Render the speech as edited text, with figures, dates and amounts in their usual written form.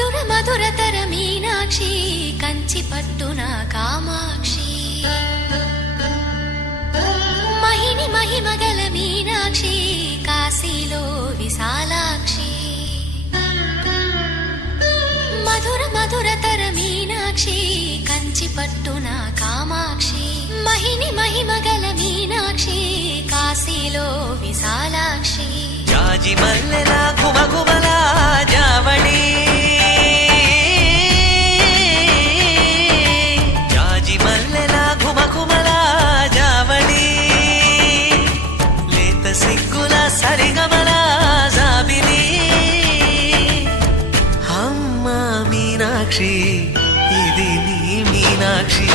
మధుర మధురతర మీనాక్షి కంచి పట్టున కామాక్షి మహిని మహిమగల మీనాక్షి కాశీలో విశాలాక్షి మధుర మధురతర మీనాక్షి కంచి పట్టున కామాక్షి మహిని మహిమగల మీనాక్షి కాశీలో విశాలాక్షి జాజి మల్లెల ఘుమఘుమల జావళి జాజి మల్లెల ఘుమఘుమల జావళి లేత సిగ్గుల సరిగమల జాబిలి అమ్మ మీనాక్షి ఇది నీ మీనాక్షి